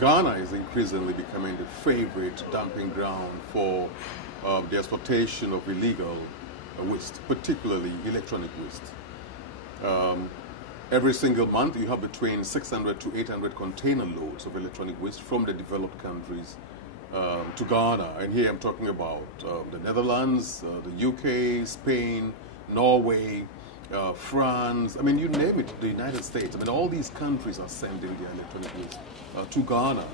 Ghana is increasingly becoming the favorite dumping ground for the exportation of illegal waste, particularly electronic waste. Every single month, you have between 600 to 800 container loads of electronic waste from the developed countries to Ghana. And here I'm talking about the Netherlands, the UK, Spain, Norway, France. I mean, you name it, the United States. I mean, all these countries are sending their electronic waste to Ghana.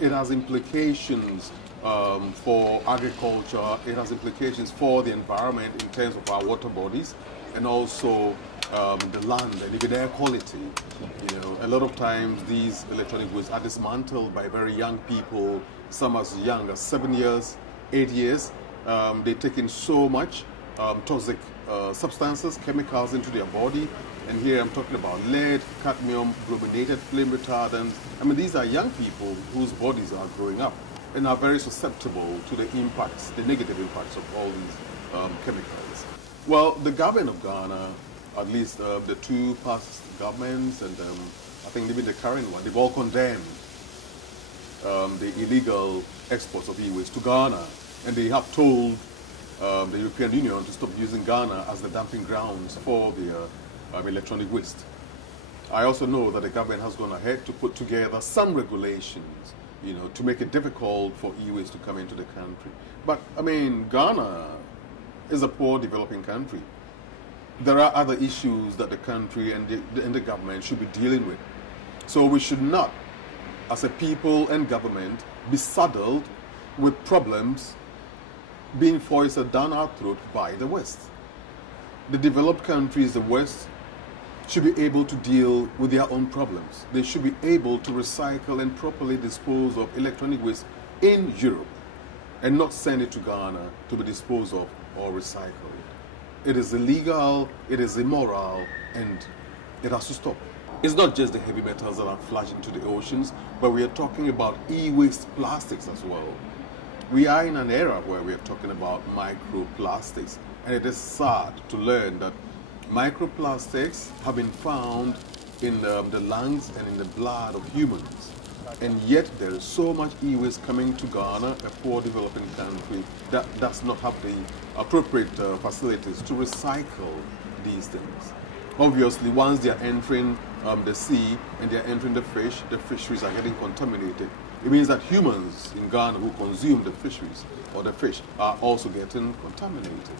It has implications for agriculture. It has implications for the environment in terms of our water bodies, and also the land and even air quality. You know, a lot of times these electronic waste are dismantled by very young people, some as young as 7 years, 8 years. They take in so much toxic substances, chemicals into their body. And here I'm talking about lead, cadmium, brominated flame retardants. I mean, these are young people whose bodies are growing up and are very susceptible to the impacts, the negative impacts of all these chemicals. Well, the government of Ghana, at least the two past governments, and I think even the current one, they've all condemned the illegal exports of e-waste to Ghana. And they have told the European Union to stop using Ghana as the dumping grounds for the electronic waste. I also know that the government has gone ahead to put together some regulations, you know, to make it difficult for e-waste to come into the country. But, I mean, Ghana is a poor developing country. There are other issues that the country and the government should be dealing with. So we should not, as a people and government, be saddled with problems being foisted down our throat by the West. The developed countries, the West, should be able to deal with their own problems. They should be able to recycle and properly dispose of electronic waste in Europe and not send it to Ghana to be disposed of or recycled. It is illegal, it is immoral, and it has to stop. It's not just the heavy metals that are flushed into the oceans, but we are talking about e-waste plastics as well. We are in an era where we are talking about microplastics, and it is sad to learn that microplastics have been found in the lungs and in the blood of humans. And yet there is so much e-waste coming to Ghana, a poor developing country, that does not have the appropriate facilities to recycle these things. Obviously, once they are entering the sea and they are entering the fisheries are getting contaminated. It means that humans in Ghana who consume the fisheries or the fish are also getting contaminated.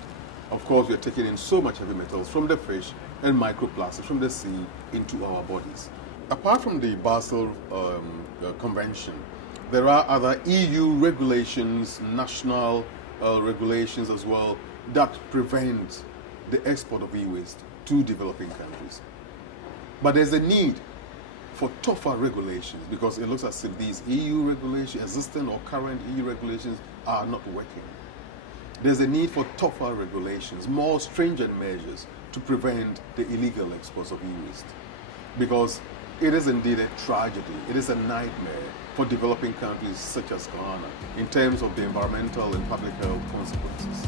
Of course, we are taking in so much heavy metals from the fish and microplastics from the sea into our bodies. Apart from the Basel Convention, there are other EU regulations, national regulations as well, that prevent the export of e-waste to developing countries. But there's a need for tougher regulations because it looks as if these EU regulations, existing or current EU regulations, are not working. There's a need for tougher regulations, more stringent measures to prevent the illegal exports of e-waste. Because it is indeed a tragedy, it is a nightmare for developing countries such as Ghana in terms of the environmental and public health consequences.